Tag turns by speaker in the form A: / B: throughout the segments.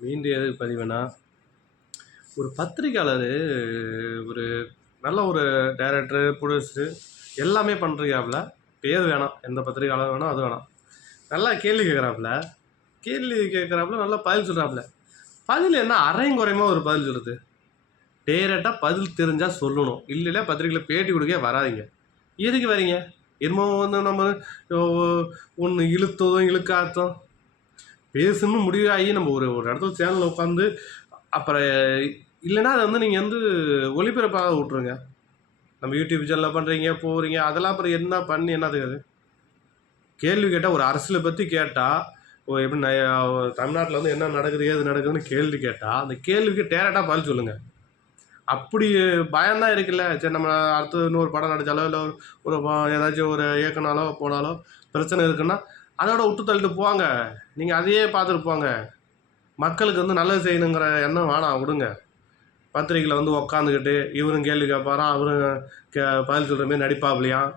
A: மீண்டும் எது பதிவுனா ஒரு பத்திரிக்கையாளர் ஒரு நல்ல ஒரு டைரக்டரு ப்ரொடியூசரு எல்லாமே பண்ணுறாப்புல பேர் வேணாம். எந்த பத்திரிக்கையாளர் வேணாம் அது வேணாம். நல்லா கேள்வி கேட்குறாப்புல கேள்வி கேட்குறாப்புல நல்லா பதில் சொல்கிறாப்புல பதில் என்ன? அரையும் குறையுமா ஒரு பதில் சொல்லுது டேரெக்டாக பதில் தெரிஞ்சால் சொல்லணும். இல்லைன்னா பத்திரிக்கையில் பேட்டி கொடுக்க வராதீங்க. எதுக்கு வரீங்க? என்னமோ வந்து நம்ம ஒன்று இழுத்ததும் இழுக்காத்தோம் பேசணும்னு முடிவாகி நம்ம ஒரு ஒரு இடத்துல சேனலில் உட்காந்து அப்புறம் இல்லைன்னா அதை வந்து நீங்கள் வந்து ஒளிபரப்பாக விட்ருங்க நம்ம யூடியூப் சேனலில் பண்ணுறீங்க போகிறீங்க அதெல்லாம் அப்புறம் என்ன பண்ணி என்னதுக்கு கேள்வி கேட்டால் ஒரு அரசியலை பற்றி கேட்டால் ஓ எப்படி தமிழ்நாட்டில் வந்து என்ன நடக்குது ஏது நடக்குதுன்னு கேள்வி கேட்டால் அந்த கேள்விக்கு டேரெக்டாக பதில் சொல்லுங்கள் அப்படி பயம்தான் இருக்குல்ல. சரி நம்ம அடுத்து இன்னொரு படம் நடித்தாலோ இல்லை ஒரு ஏதாச்சும் ஒரு இயக்குனாலோ போனாலோ பிரச்சனை இருக்குன்னா அதோட விட்டு தள்ளிட்டு போங்க நீங்கள் அதையே பார்த்துட்டு போங்க. மக்களுக்கு வந்து நல்லது செய்யணுங்கிற எண்ணம் வேணாம் விடுங்க. பத்திரிக்கையில் வந்து உக்காந்துக்கிட்டு இவரும் கேள்வி கேட்பாராம் அவரும் கே பதில் சொல்கிற மாதிரி நடிப்பாப்லையாம்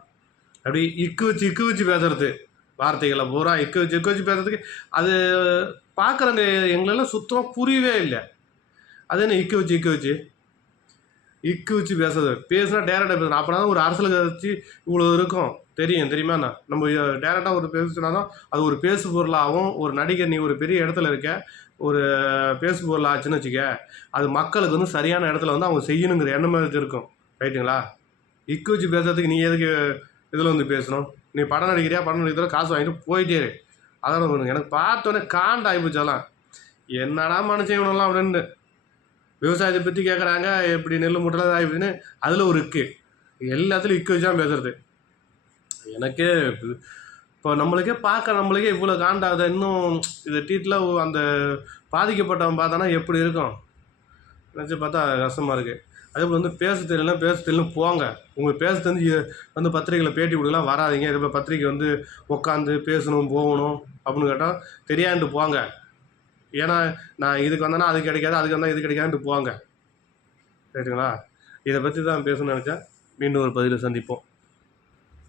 A: அப்படி இக்கு வச்சு இக்கு வச்சு பேசுறது. வார்த்தைகளை பூரா இக்கு வச்சு இக்கு வச்சு பேசுறதுக்கு அது பார்க்குறவங்க எங்களெல்லாம் சுத்தமாக புரியவே இல்லை. அது என்ன இக்கு வச்சு இக்கு வச்சு. இக்கு வச்சு பேசுறது பேசுனா டேரெக்டாக பேசணும் அப்படின்னா தான் ஒரு அரசியல் கட்சி இவ்வளோ இருக்கும். தெரியும் தெரியுமா என்ன? நம்ம டேரெக்டாக ஒரு பேசினா தான் அது ஒரு பேசு பொருளாகவும் ஒரு நடிகர் நீ ஒரு பெரிய இடத்துல இருக்க ஒரு பேசு பொருள் ஆச்சுன்னு வச்சுக்க அது மக்களுக்கு வந்து சரியான இடத்துல வந்து அவங்க செய்யணுங்கிற எண்ணம் இருக்கும். ரைட்டுங்களா இக்கு வச்சு பேசுறதுக்கு நீ எதுக்கு இதில் வந்து பேசணும்? நீ படம் நடிக்கிறியா? படம் நடிக்கிறதோ காசு வாங்கிட்டு போயிட்டே இரு. அதான் எனக்கு பார்த்தோன்னே காண்ட் ஆகி போச்சாலாம் என்னடா மனுஷன் இவனெல்லாம் அப்படின்னு விவசாயத்தை பற்றி கேட்குறாங்க எப்படி நெல் முட்டலாம் ஆகிடுதுன்னு அதில் ஒரு இக்கு. எல்லாத்துலையும் இக்கு வச்சு தான் பேசுறது. எனக்கே இப்போ நம்மளுக்கே பார்க்க நம்மளுக்கே இவ்வளோ காண்டாகுது. இன்னும் இதை டீட்டில் அந்த பாதிக்கப்பட்டவன் பார்த்தானா எப்படி இருக்கும்? நினச்சி பார்த்தா கஷ்டமாக இருக்குது அதே போல் வந்து பேச தெரியலனா பேச தெரியலன்னு போங்க. உங்களுக்கு பேச தெரிஞ்சு வந்து பத்திரிக்கையில் பேட்டி கொடுக்கலாம். வராதீங்க. இதே பத்திரிக்கை வந்து உட்காந்து பேசணும் போகணும் அப்படின்னு கேட்டால் தெரியாண்டு போங்க. ஏன்னா நான் இதுக்கு வந்தேன்னா அது கிடைக்காது அதுக்கு வந்தால் இது கிடைக்காதுன்ட்டு போங்க ரைட்டுங்களா இதை பற்றி தான் பேசணும்னு நினச்சேன். மீண்டும் ஒரு பதிவில் சந்திப்போம்.